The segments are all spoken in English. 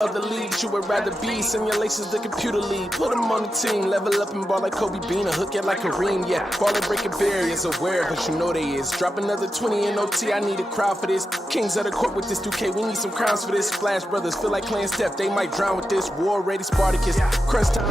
Other leagues you would rather be, simulations the computer league. Put them on the team, level up and ball like Kobe Bean, or hook it like Kareem, yeah. Ballin' breaking barriers, aware, but you know they is. Drop another 20 in OT, I need a crowd for this. Kings of the court with this 2K, we need some crowns for this. Splash Brothers feel like playing Steph, they might drown with this. War ready Spartacus, crunch time.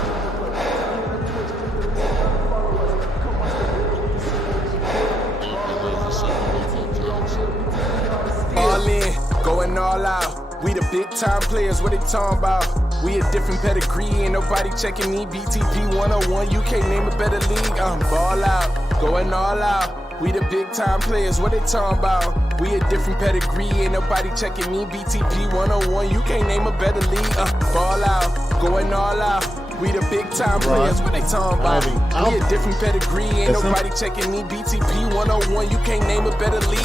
All in, going all out. We the big time players, what they talking about? We a different pedigree, ain't nobody checking me. Btp 101, you can't name a better league. Ball out, going all out. We the big time players, what they talking about? We a different pedigree, ain't nobody checking me. Btp 101, you can't name a better league. Ball out, going all out. We the big time players, what they talking about? We a different pedigree, ain't nobody checking me. Btp 101, you can't name a better league.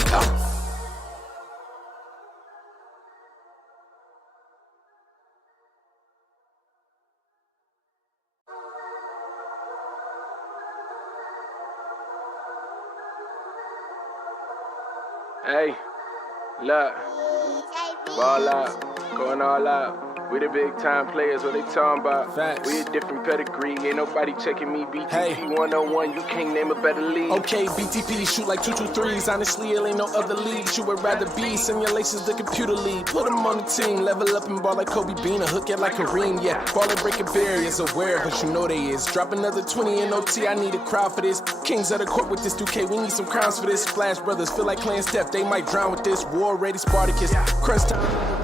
Hey, look, ball out, going all out. We the big time players, what they talking about? Facts. We a different pedigree, ain't nobody checking me. Btp 101, you can't name a better league. Okay, Btp shoot like 223s. Honestly, it ain't no other leagues you would rather be. Simulations the computer league. Put them on the team, level up and ball like Kobe Bean, or hook it like Kareem, yeah. Ballin' breaking barriers, aware, but you know they is. Drop another 20 in OT, I need a crowd for this. Kings of the court with this 2K, we need some crowns for this. Splash Brothers feel like playing Steph, they might drown with this. War ready Spartacus, crunch time.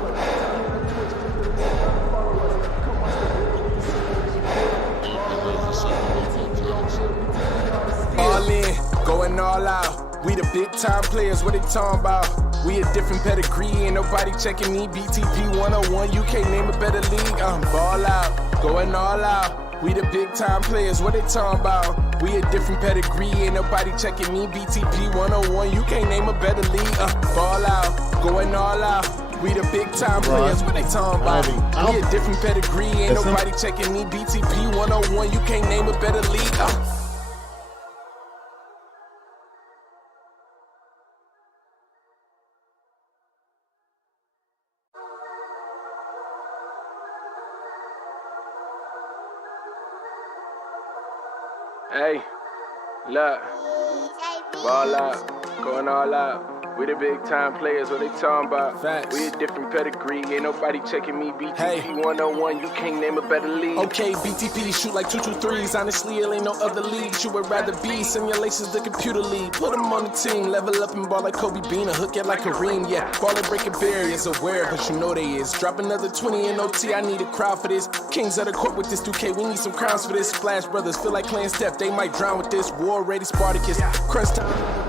All in, going all out. We the big time players, what they talking about? We a different pedigree, ain't nobody checking me. Btp 101, you can't name a better league. Ball out, going all out. We the big time players, what they talking about? We a different pedigree, ain't nobody checking me. Btp 101, you can't name a better league. Ball out, going all out. We the big time players, what they talking about? We a different pedigree, ain't nobody checking me. Btp 101, you can't name a better league. Hey, look, ball out, going all out. We the big time players, what they talking about? Facts. We a different pedigree, ain't nobody checking me. Btp 101, you can't name a better league. Okay, Btp shoot like 223s. Honestly, it ain't no other leagues you would rather be. Simulations the computer league. Put them on the team, level up and ball like Kobe Bean, or hook it like Kareem, yeah. Ballin' breaking barriers, aware, but you know they is. Drop another 20 in OT, I need a crowd for this. Kings of the court with this 2K, we need some crowns for this. Splash Brothers feel like playing Steph, they might drown with this. War ready Spartacus, crunch time.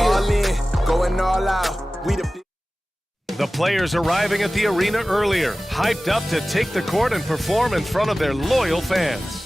All in, going all out. We The players arriving at the arena earlier, hyped up to take the court and perform in front of their loyal fans.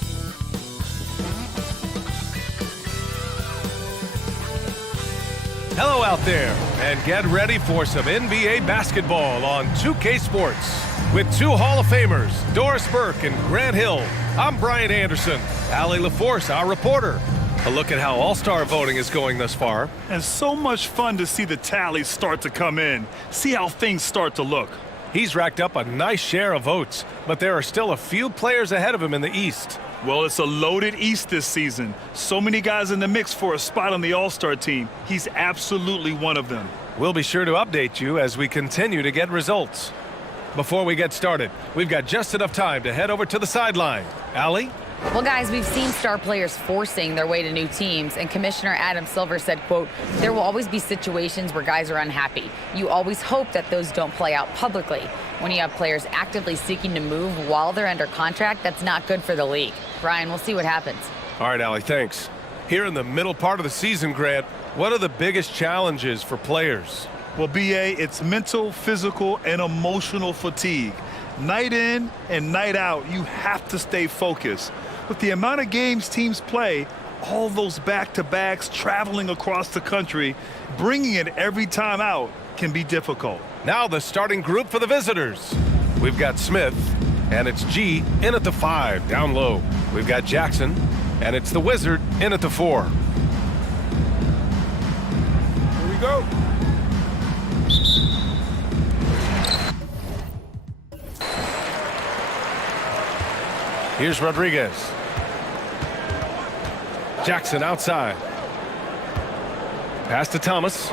Hello out there, and get ready for some NBA basketball on 2K Sports. With two Hall of Famers, Doris Burke and Grant Hill, I'm Brian Anderson. Allie LaForce, our reporter. A look at how All-Star voting is going thus far. And so much fun to see the tallies start to come in. See how things start to look. He's racked up a nice share of votes, but there are still a few players ahead of him in the East. Well, it's a loaded East this season. So many guys in the mix for a spot on the All-Star team. He's absolutely one of them. We'll be sure to update you as we continue to get results. Before we get started, we've got just enough time to head over to the sideline. Allie? Well, guys, we've seen star players forcing their way to new teams, and Commissioner Adam Silver said, quote, there will always be situations where guys are unhappy. You always hope that those don't play out publicly. When you have players actively seeking to move while they're under contract, that's not good for the league. Brian, we'll see what happens. All right, Allie, thanks. Here in the middle part of the season, Grant, what are the biggest challenges for players? Well, BA, it's mental, physical, and emotional fatigue. Night in and night out, you have to stay focused. With the amount of games teams play, all those back-to-backs, traveling across the country, bringing it every time out can be difficult. Now the starting group for the visitors. We've got Smith, and it's G in at the 5, down low. We've got Jackson, and it's the Wizard in at the 4. go. Here's Rodriguez. Jackson outside. Pass to Thomas.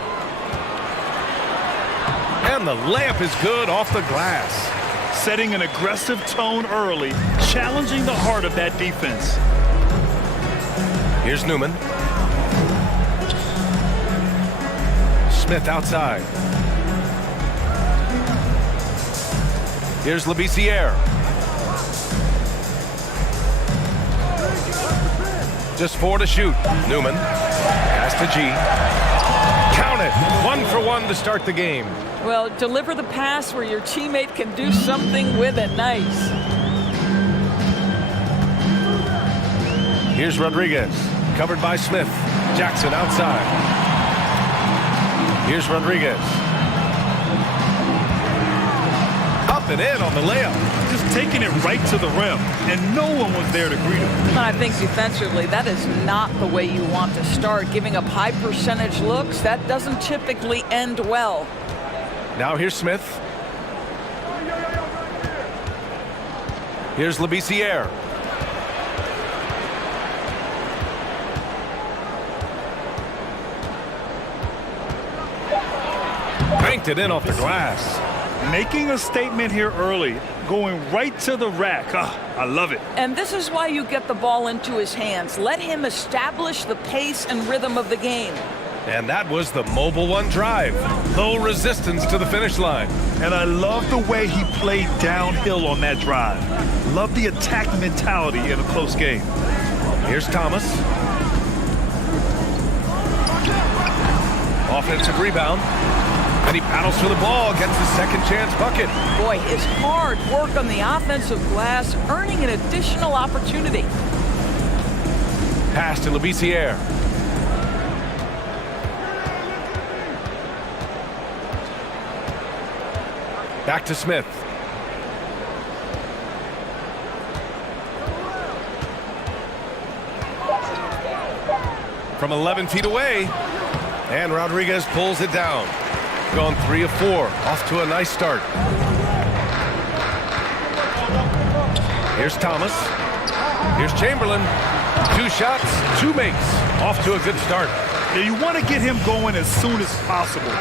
And the layup is good off the glass. Setting an aggressive tone early, challenging the heart of that defense. Here's Newman. Smith outside. Here's Labissiere. Just 4 to shoot. Newman. Pass to G. Count it. 1 for 1 to start the game. Well, deliver the pass where your teammate can do something with it. Nice. Here's Rodriguez. Covered by Smith. Jackson outside. Here's Rodriguez. Up and in on the layup. Just taking it right to the rim, and no one was there to greet him. I think defensively, that is not the way you want to start. Giving up high percentage looks, that doesn't typically end well. Now here's Smith. Here's Labissiere. Banked it in off the glass. Making a statement here early, going right to the rack. I love it. And this is why you get the ball into his hands. Let him establish the pace and rhythm of the game. And that was the mobile one drive. Low resistance to the finish line. And I love the way he played downhill on that drive. Love the attack mentality in a close game. Here's Thomas. Offensive rebound. And he paddles for the ball, gets his second chance bucket. Boy, his hard work on the offensive glass, earning an additional opportunity. Pass to Labissiere. Back to Smith. From 11 feet away. And Rodriguez pulls it down. Gone 3 of 4. Off to a nice start. Here's Thomas. Here's Chamberlain. 2 shots, 2 makes. Off to a good start. Yeah, you want to get him going as soon as possible.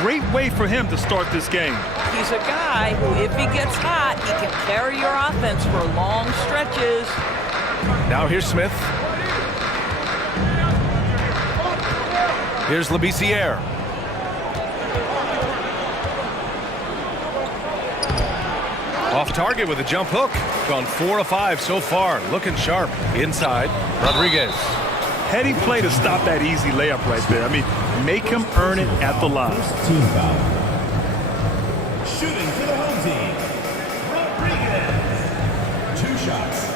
Great way for him to start this game. He's a guy who, if he gets hot, he can carry your offense for long stretches. Now here's Smith. Here's Labissiere. Off target with a jump hook. Gone 4 of 5 so far. Looking sharp. Inside. Rodriguez. Heady play to stop that easy layup right there. I mean, make him earn it at the line. Team foul. Shooting for the home team. Rodriguez. 2 shots.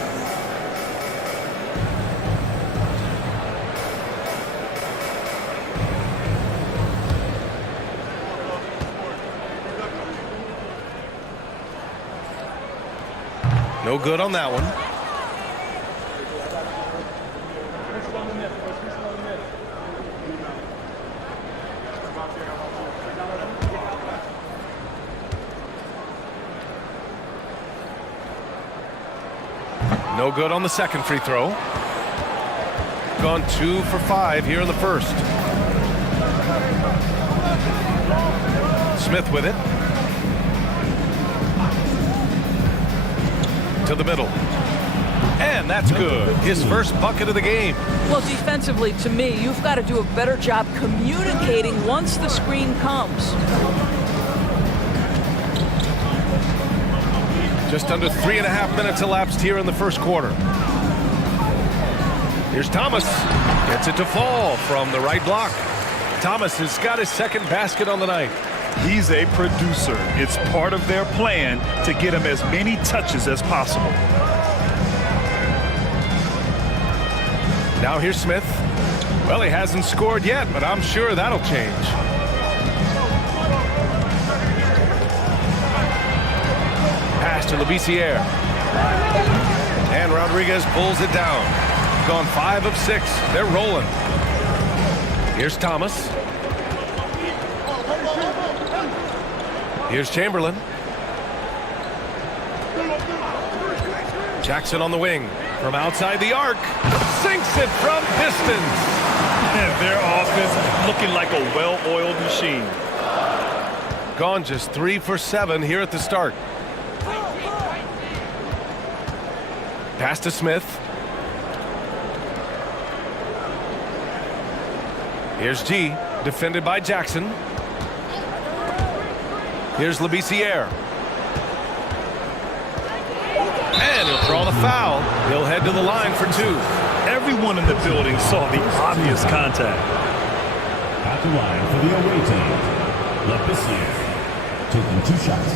No good on that one. No good on the second free throw. Gone 2 for 5 here in the first. Smith with it. To the middle. And that's good. His first bucket of the game. Well, defensively, to me, you've got to do a better job communicating once the screen comes. Just under 3.5 minutes elapsed here in the first quarter. Here's Thomas. Gets it to fall from the right block. Thomas has got his second basket on the night. He's a producer. It's part of their plan to get him as many touches as possible. Now here's Smith. Well, he hasn't scored yet, but I'm sure that'll change. Pass to Labissiere. And Rodriguez pulls it down. Gone 5 of 6. They're rolling. Here's Thomas. Here's Chamberlain. Jackson on the wing. From outside the arc. Sinks it from distance. And their offense looking like a well-oiled machine. Gone just 3 for 7 here at the start. Pass to Smith. Here's G, defended by Jackson. Here's Labissiere. And he'll draw the foul. He'll head to the line for 2. Everyone in the building saw the obvious contact. At the line for the away team, Labissiere, taking 2 shots.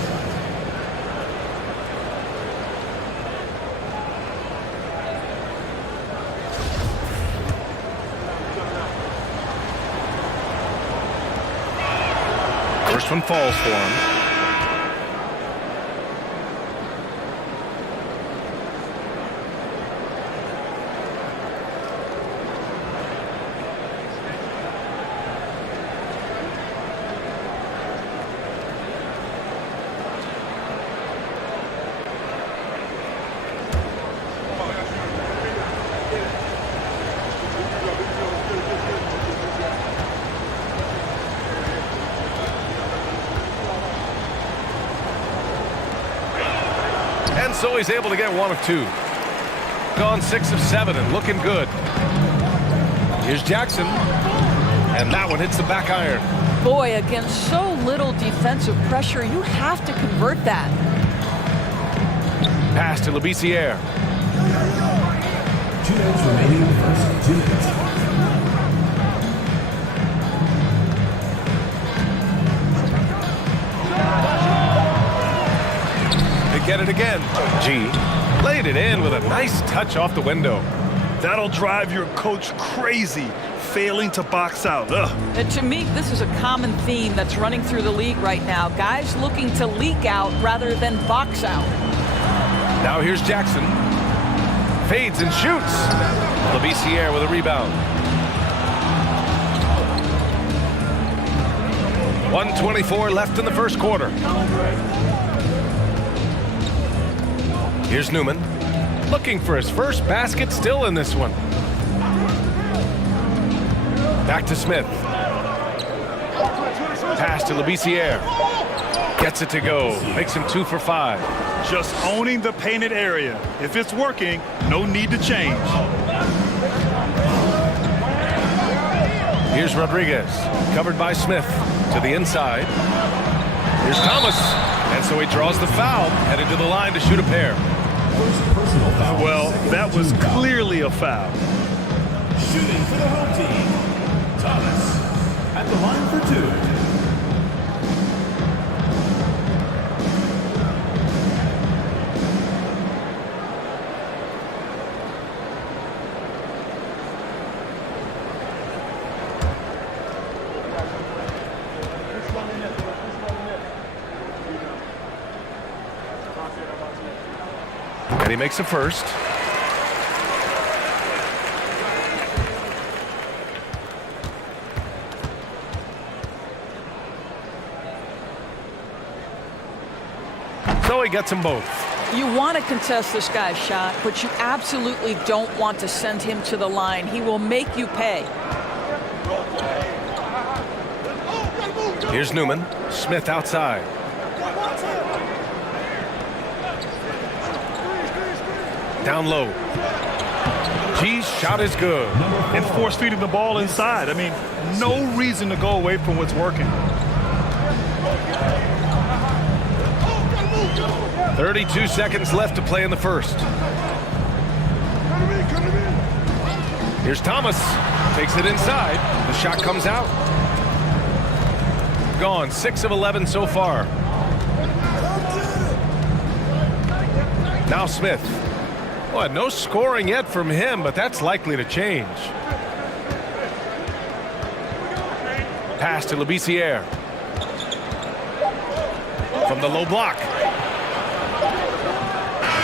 First one falls for him. So he's able to get 1 of 2. Gone 6 of 7 and looking good. Here's Jackson. And that one hits the back iron. Boy, against so little defensive pressure, you have to convert that. Pass to Labissiere. 2 minutes remaining in the first 2 minutes. Get it again. G laid it in with a nice touch off the window. That'll drive your coach crazy, failing to box out. And to me, this is a common theme that's running through the league right now. Guys looking to leak out rather than box out. Now here's Jackson. Fades and shoots. Labissiere with a rebound. 1:24 left in the first quarter. Here's Newman, looking for his first basket still in this one. Back to Smith. Pass to Labissiere. Gets it to go. Makes him 2 for 5. Just owning the painted area. If it's working, no need to change. Here's Rodriguez, covered by Smith, to the inside. Here's Thomas, and so he draws the foul, headed to the line to shoot a pair. Personal foul. Well, that was clearly a foul. Shooting for the home team, Thomas, at the line for 2. And he makes a first. So he gets them both. You want to contest this guy's shot, but you absolutely don't want to send him to the line. He will make you pay. Here's Newman. Smith outside. Down low. G's shot is good. And force feeding the ball inside. I mean, no reason to go away from what's working. 32 seconds left to play in the first. Here's Thomas. Takes it inside. The shot comes out. Gone 6 of 11 so far. Now Smith. Well, no scoring yet from him, but that's likely to change. Pass to Labissiere. From the low block.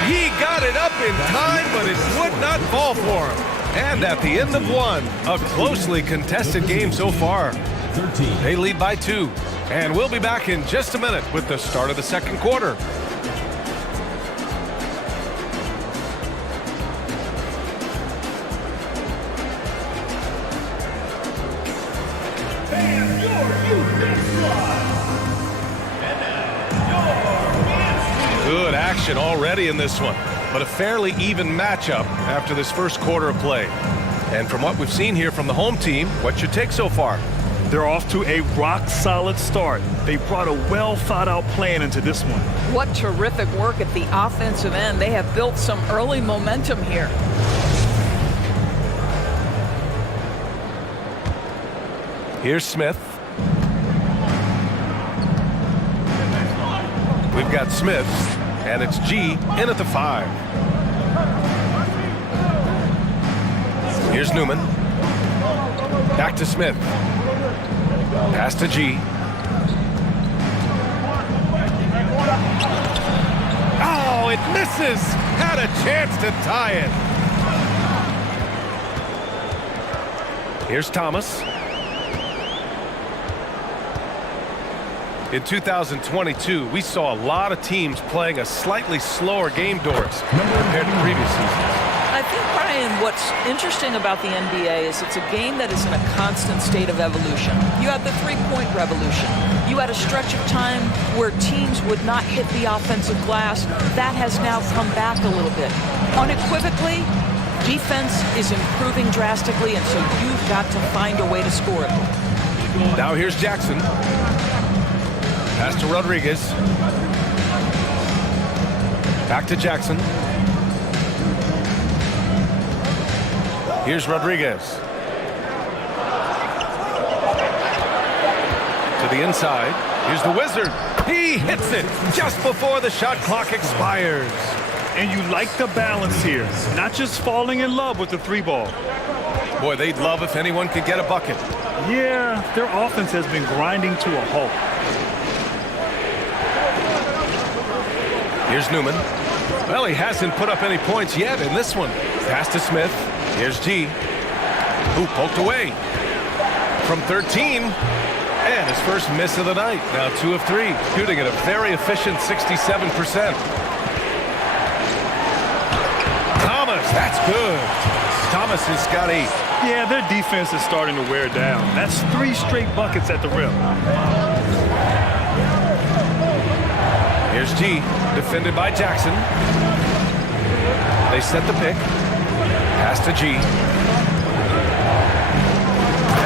He got it up in time, but it would not fall for him. And at the end of one, a closely contested game so far. 13. They lead by 2. And we'll be back in just a minute with the start of the second quarter. Good action already in this one, but a fairly even matchup after this first quarter of play. And from what we've seen here from the home team, what's your take so far? They're off to a rock-solid start. They brought a well-thought-out plan into this one. What terrific work at the offensive end. They have built some early momentum here. Here's Smith. We've got Smith, and it's G in at the 5. Here's Newman. Back to Smith. Pass to G. Oh, it misses. Had a chance to tie it. Here's Thomas. In 2022, we saw a lot of teams playing a slightly slower game, Doris, compared to previous seasons. I think, Brian, what's interesting about the NBA is it's a game that is in a constant state of evolution. You had the three-point revolution. You had a stretch of time where teams would not hit the offensive glass. That has now come back a little bit. Unequivocally, defense is improving drastically, and so you've got to find a way to score it. Now here's Jackson. Pass to Rodriguez. Back to Jackson. Here's Rodriguez. To the inside. Here's the Wizard. He hits it just before the shot clock expires. And you like the balance here. Not just falling in love with the 3-ball. Boy, they'd love if anyone could get a bucket. Yeah, their offense has been grinding to a halt. Here's Newman. Well, he hasn't put up any points yet in this one. Pass to Smith. Here's G. Who poked away. From 13. And his first miss of the night. Now 2 of 3. Shooting at a very efficient 67%. Thomas, that's good. Thomas has got 8. Yeah, their defense is starting to wear down. That's 3 straight buckets at the rim. Here's G, defended by Jackson. They set the pick. Pass to G.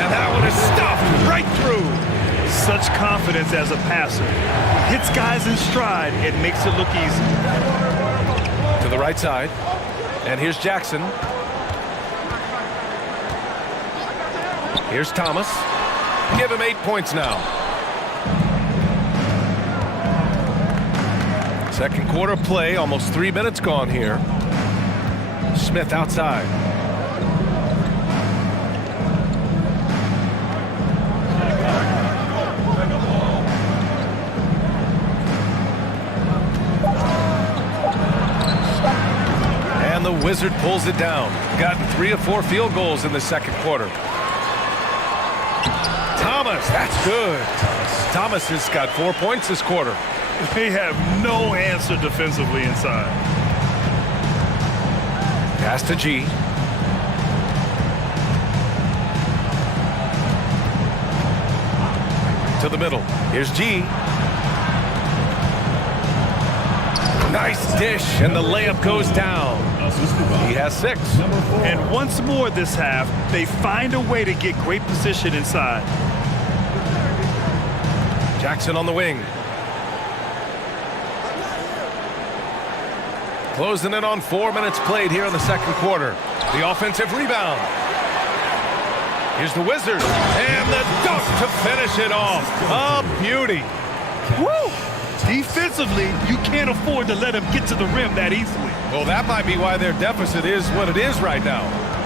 And that one is stuffed right through. Such confidence as a passer. Hits guys in stride and makes it look easy. To the right side. And here's Jackson. Here's Thomas. Give him 8 points now. Second quarter play, almost 3 minutes gone here. Smith outside. And the Wizard pulls it down. Gotten 3 of 4 field goals in the second quarter. Thomas, that's good. Thomas has got 4 points this quarter. They have no answer defensively inside. Pass to G. To the middle. Here's G. Nice dish, and the layup goes down. He has 6. And once more this half, they find a way to get great position inside. Jackson on the wing. Closing in on 4 minutes played here in the second quarter. The offensive rebound. Here's the Wizard. And the dunk to finish it off. A beauty. Woo! Defensively, you can't afford to let him get to the rim that easily. Well, that might be why their deficit is what it is right now.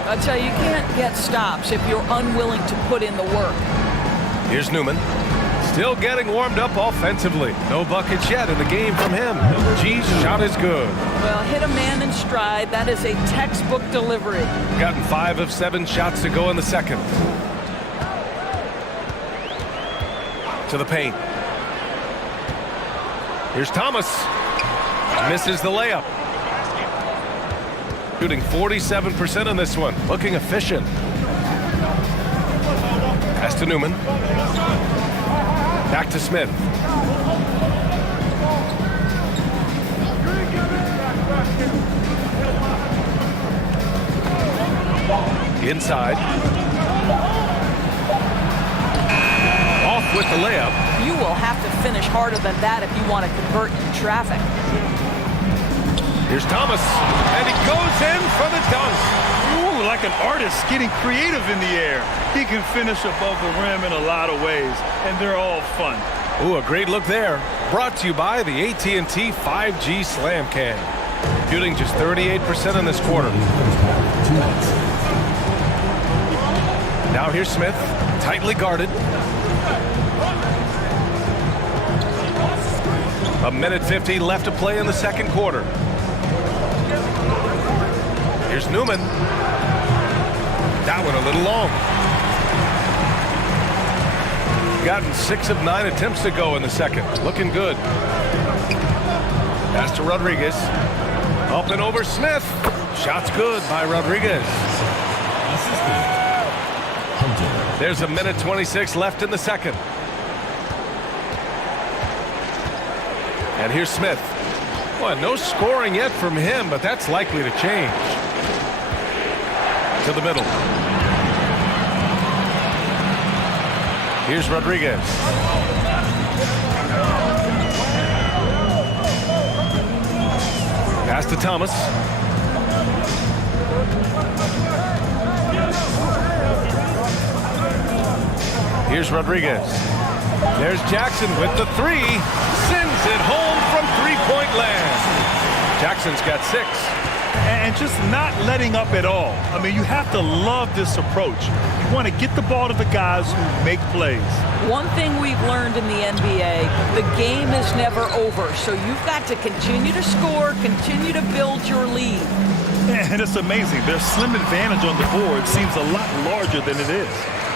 I tell you, you can't get stops if you're unwilling to put in the work. Here's Newman. Still getting warmed up offensively. No buckets yet in the game from him. G's shot is good. Well, hit a man in stride. That is a textbook delivery. Gotten 5 of 7 shots to go in the second. To the paint. Here's Thomas. Misses the layup. Shooting 47% on this one. Looking efficient. Pass to Newman. Back to Smith. Inside. Off with the layup. You will have to finish harder than that if you want to convert in traffic. Here's Thomas, and he goes in for the dunk. Ooh, like an artist getting creative in the air. He can finish above the rim in a lot of ways, and they're all fun. Ooh, a great look there. Brought to you by the AT&T 5G Slam Cam. Shooting just 38% in this quarter. Now here's Smith, tightly guarded. A minute 50 left to play in the second quarter. Here's Newman. That one a little long. Gotten 6 of 9 attempts to go in the second. Looking good. Pass to Rodriguez. Up and over Smith. Shot's good by Rodriguez. There's a minute 26 left in the second. And here's Smith. Well, no scoring yet from him, but that's likely to change. To the middle. Here's Rodriguez. Pass to Thomas. Here's Rodriguez. There's Jackson with the three. Sends it home from three-point land. Jackson's got 6. And just not letting up at all. I mean, you have to love this approach. You want to get the ball to the guys who make plays. One thing we've learned in the NBA, the game is never over. So you've got to continue to score, continue to build your lead. And it's amazing. Their slim advantage on the board seems a lot larger than it is.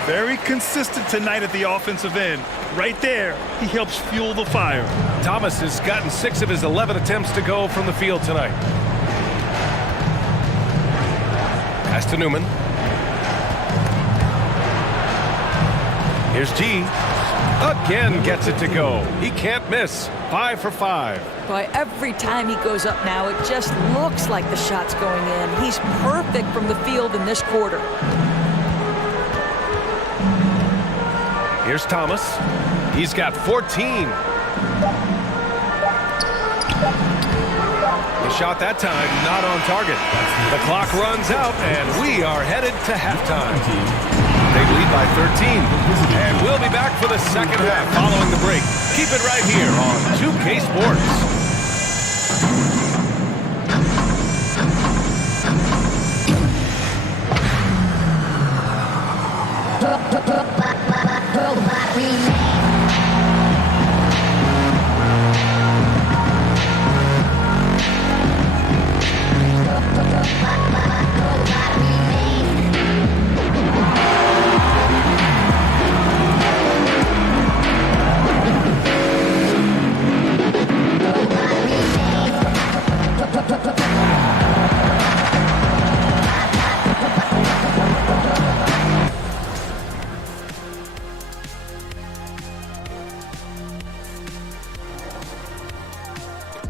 Very consistent tonight at the offensive end. Right there, he helps fuel the fire. Thomas has gotten 6 of his 11 attempts to go from the field tonight. Pass to Newman. Here's G. Again gets it to go. He can't miss. 5 for 5. Boy, every time he goes up now, it just looks like the shot's going in. He's perfect from the field in this quarter. Here's Thomas. He's got 14. The shot that time not on target. The clock runs out, and we are headed to halftime. They lead by 13. And we'll be back for the second half following the break. Keep it right here on 2K Sports.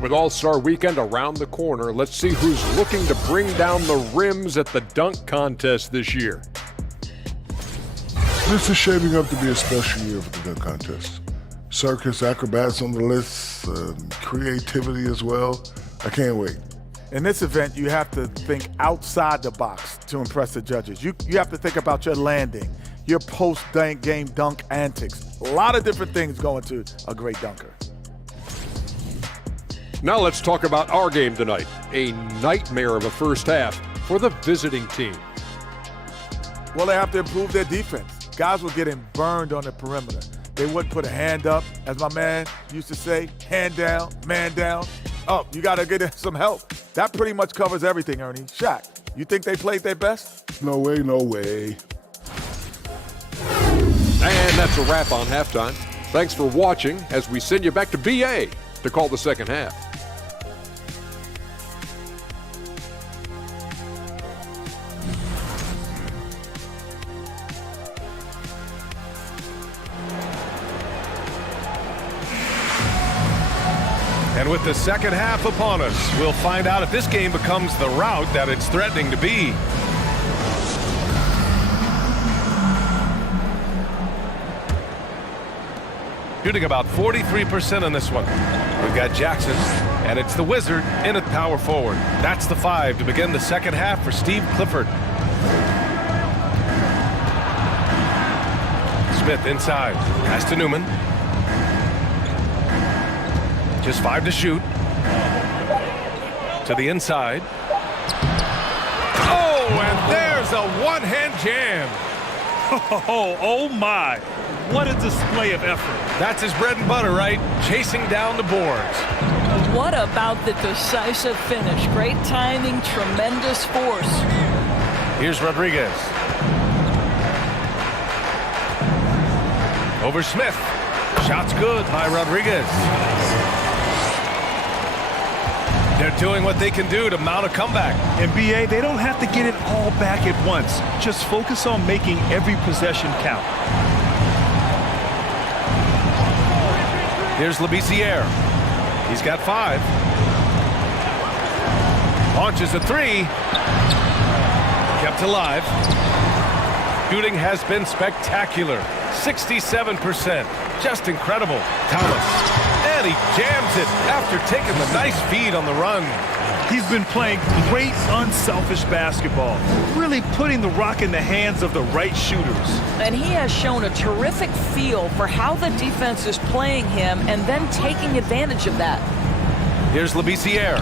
With All-Star Weekend around the corner, let's see who's looking to bring down the rims at the dunk contest this year. This is shaping up to be a special year for the dunk contest. Circus, acrobats on the list, creativity as well. I can't wait. In this event, you have to think outside the box to impress the judges. You have to think about your landing, your post-game dunk antics. A lot of different things go into a great dunker. Now let's talk about our game tonight. A nightmare of a first half for the visiting team. Well, they have to improve their defense. Guys were getting burned on the perimeter. They wouldn't put a hand up, as my man used to say, hand down, man down. Oh, you got to get some help. That pretty much covers everything, Ernie. Shaq, you think they played their best? No way, no way. And that's a wrap on halftime. Thanks for watching as we send you back to BA to call the second half. And with the second half upon us, we'll find out if this game becomes the rout that it's threatening to be. Shooting about 43% on this one. We've got Jackson, and it's the Wizard in at power forward. That's the 5 to begin the second half for Steve Clifford. Smith inside, pass to Newman. Just 5 to shoot. To the inside. Oh, and there's a one-hand jam. Oh my. What a display of effort. That's his bread and butter, right? Chasing down the boards. What about the decisive finish? Great timing, tremendous force. Here's Rodriguez. Over Smith. Shot's good by Rodriguez. They're doing what they can do to mount a comeback. And BA, they don't have to get it all back at once. Just focus on making every possession count. Here's Labissiere. He's got 5. Launches a 3. Kept alive. Shooting has been spectacular. 67%. Just incredible. Thomas. And he jams it after taking the nice feed on the run. He's been playing great, unselfish basketball, really putting the rock in the hands of the right shooters. And he has shown a terrific feel for how the defense is playing him and then taking advantage of that. Here's Labissiere.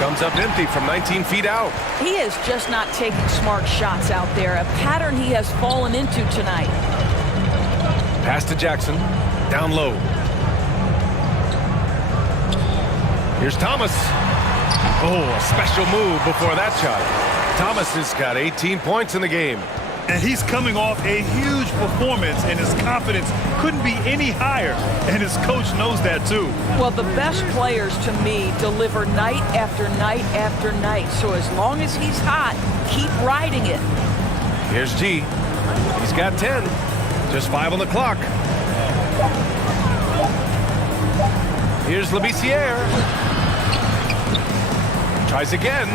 Comes up empty from 19 feet out. He is just not taking smart shots out there, a pattern he has fallen into tonight. Pass to Jackson. Down low. Here's Thomas. Oh, a special move before that shot. Thomas has got 18 points in the game. And he's coming off a huge performance, and his confidence couldn't be any higher. And his coach knows that, too. Well, the best players, to me, deliver night after night after night. So as long as he's hot, keep riding it. Here's G. He's got 10. Just 5 on the clock. Here's Labissiere. Tries again.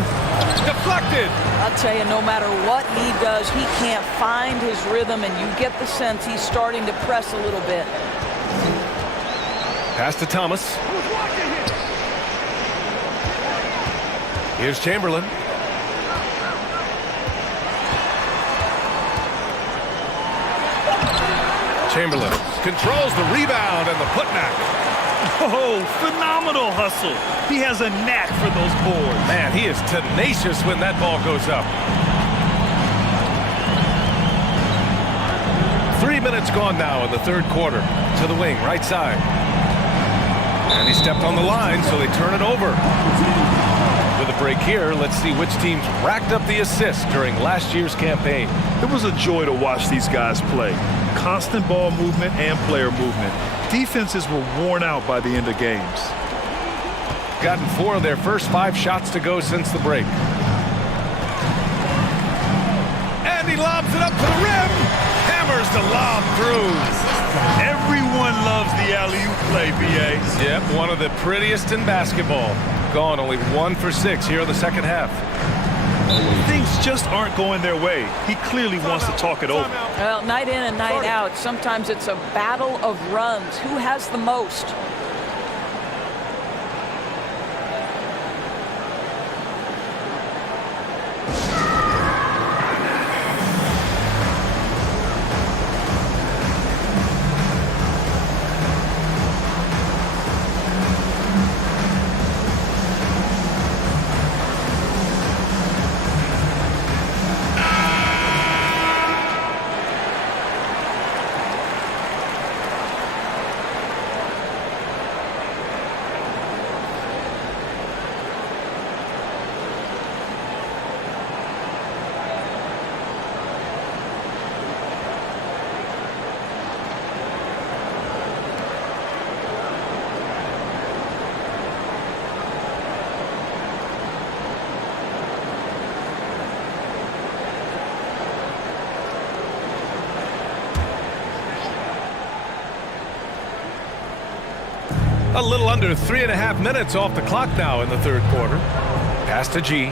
Deflected. I'll tell you, no matter what he does, he can't find his rhythm, and you get the sense he's starting to press a little bit. Pass to Thomas. Here's Chamberlain. Chamberlain controls the rebound and the putback. Oh, phenomenal hustle. He has a knack for those boards. Man, he is tenacious when that ball goes up. 3 minutes gone now in the third quarter. To the wing, right side. And he stepped on the line, so they turn it over. With a break here, let's see which teams racked up the assists during last year's campaign. It was a joy to watch these guys play. Constant ball movement and player movement. Defenses were worn out by the end of games. Gotten 4 of their first 5 shots to go since the break. And he lobs it up to the rim. Hammers the lob through. Everyone loves the alley-oop play, BA. Yep, one of the prettiest in basketball. Gone only 1 for 6 here in the second half. Things just aren't going their way. He clearly wants to talk it over. Well, night in and night out, sometimes it's a battle of runs. Who has the most? A little under 3.5 minutes off the clock now in the third quarter. Pass to G.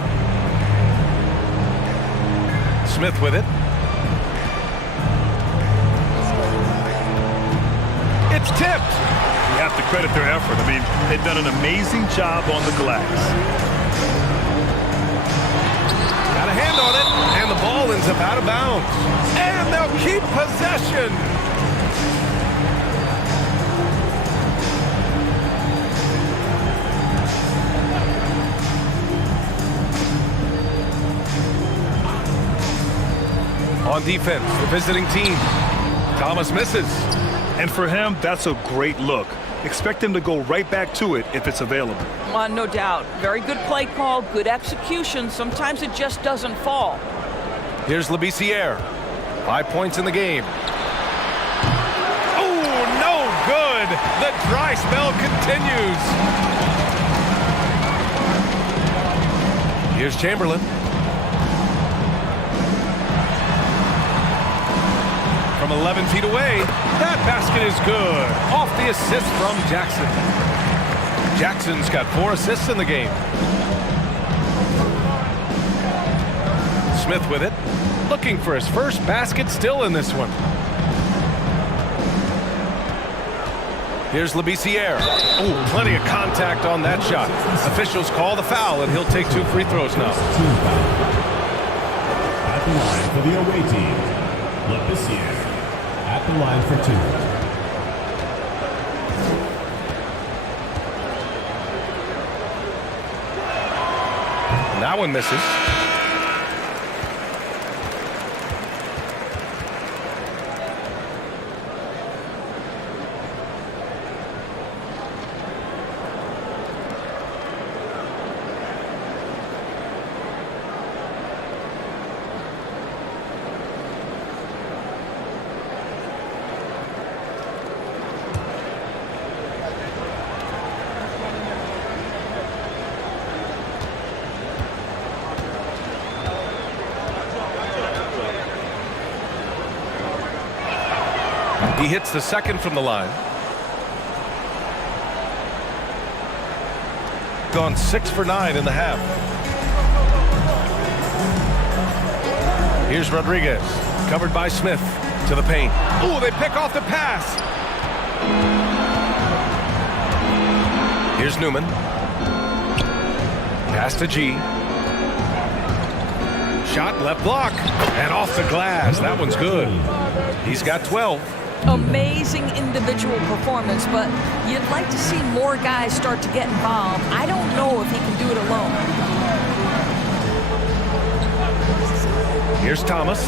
Smith with it. It's tipped. You have to credit their effort. I mean, they've done an amazing job on the glass. Got a hand on it, and the ball ends up out of bounds. And they'll keep possession. On defense, the visiting team. Thomas misses. And for him, that's a great look. Expect him to go right back to it if it's available. No doubt. Very good play call, good execution. Sometimes it just doesn't fall. Here's Labissiere. 5 points in the game. Oh, no good. The dry spell continues. Here's Chamberlain. From 11 feet away, that basket is good. Off the assist from Jackson. Jackson's got 4 assists in the game. Smith with it. Looking for his first basket still in this one. Here's Labissiere. Oh, plenty of contact on that shot. Officials call the foul, and he'll take 2 free throws now. At the line for the away team, Labissiere. At the line for 2. That one misses. He hits the second from the line. Gone 6 for 9 in the half. Here's Rodriguez, covered by Smith, to the paint. Oh, they pick off the pass. Here's Newman. Pass to G. Shot left block and off the glass. That one's good. He's got 12. Amazing individual performance, but you'd like to see more guys start to get involved. I don't know if he can do it alone. Here's Thomas.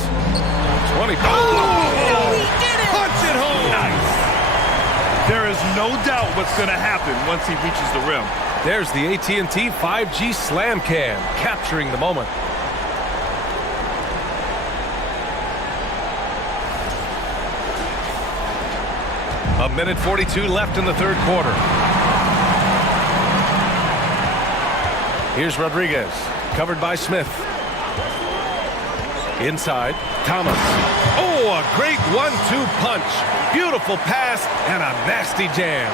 20. Oh, no, he did it! Punch it home! Nice. There is no doubt what's going to happen once he reaches the rim. There's the AT&T 5G Slam Cam, capturing the moment. A minute 42 left in the third quarter. Here's Rodriguez, covered by Smith. Inside, Thomas. Oh, a great 1-2 punch. Beautiful pass and a nasty jam.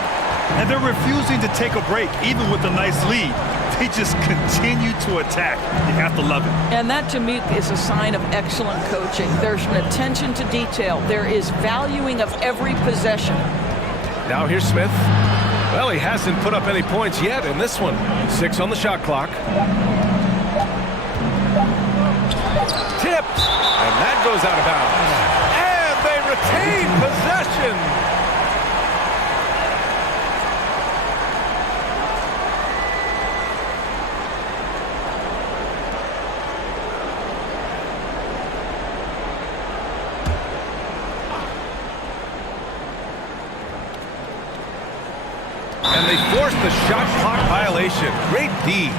And they're refusing to take a break, even with a nice lead. They just continue to attack. You have to love it. And that, to me, is a sign of excellent coaching. There's an attention to detail. There is valuing of every possession. Now here's Smith. Well, he hasn't put up any points yet in this one. 6 on the shot clock. Tipped. And that goes out of bounds. And they retain possession. And they forced the shot clock violation. Great D.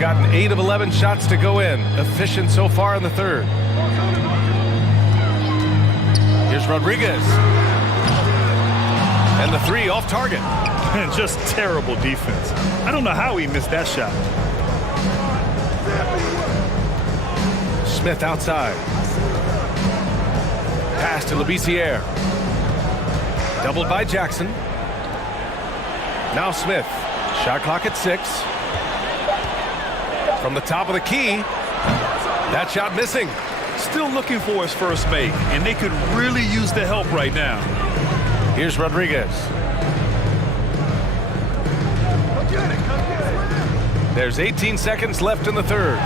Gotten 8 of 11 shots to go in. Efficient so far in the third. Here's Rodriguez. And the 3 off target. And just terrible defense. I don't know how he missed that shot. Smith outside. Pass to Labissiere. Doubled by Jackson. Now Smith. Shot clock at 6. From the top of the key. That shot missing. Still looking for his first make, and they could really use the help right now. Here's Rodriguez. There's 18 seconds left in the third.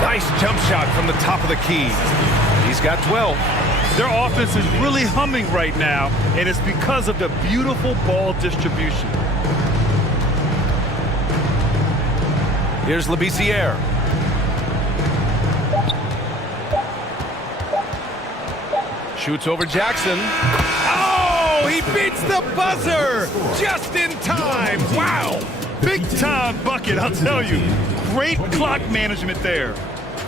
Nice jump shot from the top of the key. He's got 12. Their offense is really humming right now, and it's because of the beautiful ball distribution. Here's Labissiere. Shoots over Jackson. Oh, he beats the buzzer just in time. Wow. Big time bucket, I'll tell you. Great clock management there.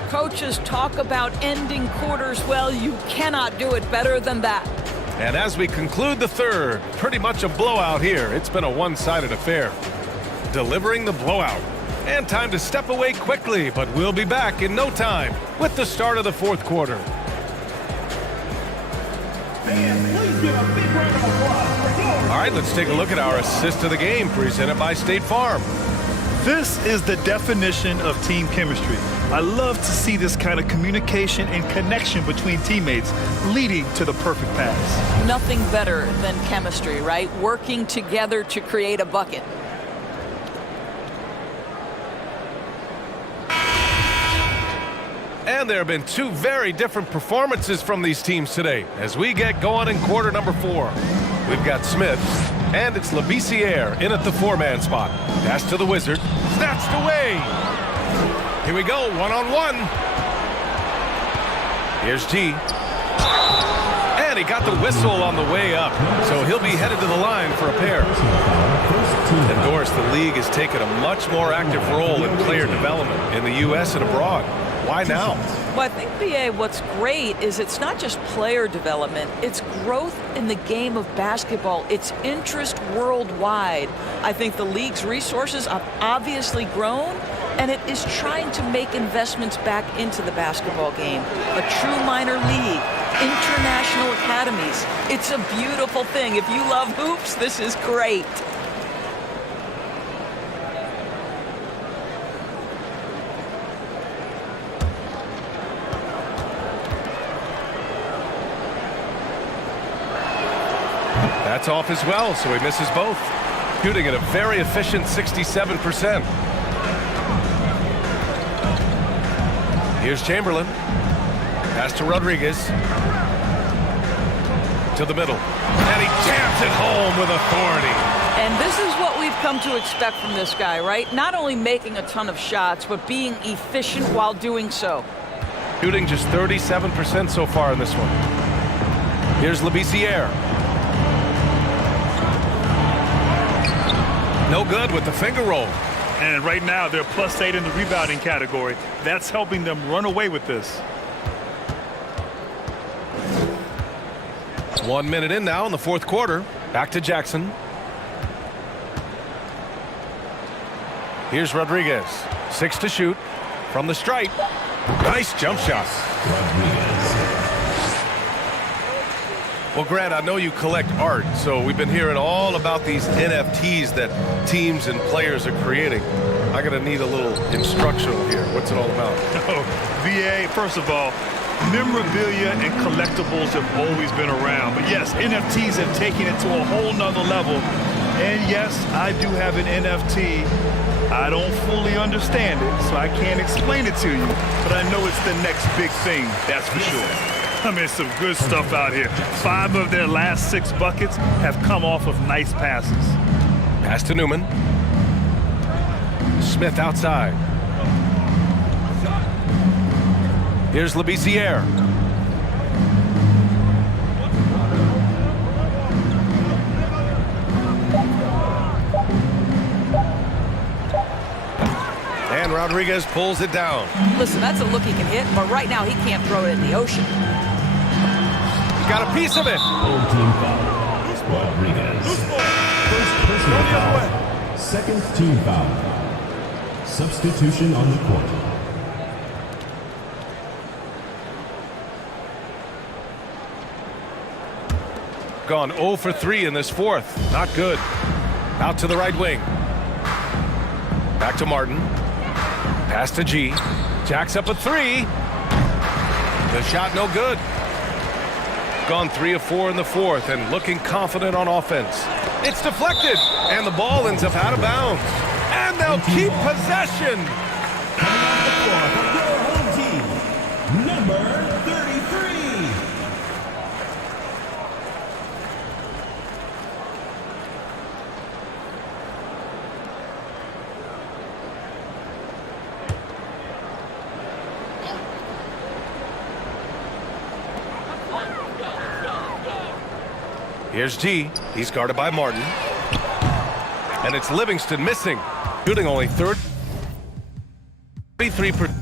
Coaches talk about ending quarters well. You cannot do it better than that. And as we conclude the third, pretty much a blowout here. It's been a one-sided affair. Delivering the blowout. And time to step away quickly, but we'll be back in no time with the start of the fourth quarter. All right, let's take a look at our assist of the game presented by State Farm. This is the definition of team chemistry. I love to see this kind of communication and connection between teammates leading to the perfect pass. Nothing better than chemistry, right? Working together to create a bucket. And there have been two very different performances from these teams today as we get going in quarter number 4. We've got Smith, and it's Labissiere in at the 4-man spot. Pass to the Wizard, snatched away. Here we go, one-on-one. Here's G. And he got the whistle on the way up, so he'll be headed to the line for a pair. And Doris, the league has taken a much more active role in player development in the U.S. and abroad. Why now? Well, I think, BA, what's great is it's not just player development, it's growth in the game of basketball. It's interest worldwide. I think the league's resources have obviously grown, and it is trying to make investments back into the basketball game. A true minor league, international academies. It's a beautiful thing. If you love hoops, this is great. That's off as well, so he misses both. Shooting at a very efficient 67%. Here's Chamberlain. Pass to Rodriguez. To the middle. And he jams it home with authority. And this is what we've come to expect from this guy, right? Not only making a ton of shots, but being efficient while doing so. Shooting just 37% so far in this one. Here's Labissiere. No good with the finger roll. And right now, they're +8 in the rebounding category. That's helping them run away with this. 1 minute in now in the fourth quarter. Back to Jackson. Here's Rodriguez. 6 to shoot from the stripe. Nice jump shot. Well, Grant, I know you collect art, so we've been hearing all about these NFTs that teams and players are creating. I'm going to need a little instructional here. What's it all about? Oh, VA, first of all, memorabilia and collectibles have always been around. But yes, NFTs have taken it to a whole nother level. And yes, I do have an NFT. I don't fully understand it, so I can't explain it to you. But I know it's the next big thing, that's for sure. I mean, some good stuff out here. 5 of their last 6 buckets have come off of nice passes. Pass to Newman. Smith outside. Here's Labissiere. And Rodriguez pulls it down. Listen, that's a look he can hit, but right now he can't throw it in the ocean. Got a piece of it. Team foul. Rodriguez. First personal foul. Second team foul. Substitution on the court. gone 0 for 3 in this fourth. Not good. Out to the right wing. Back to Martin. Pass to G. Jacks up a 3. The shot no good. Gone 3 of 4 in the fourth and looking confident on offense. It's deflected, and the ball ends up out of bounds. And they'll keep possession. Your home team, number 33. Here's G. He's guarded by Martin. And it's Livingston missing. Shooting only 33%.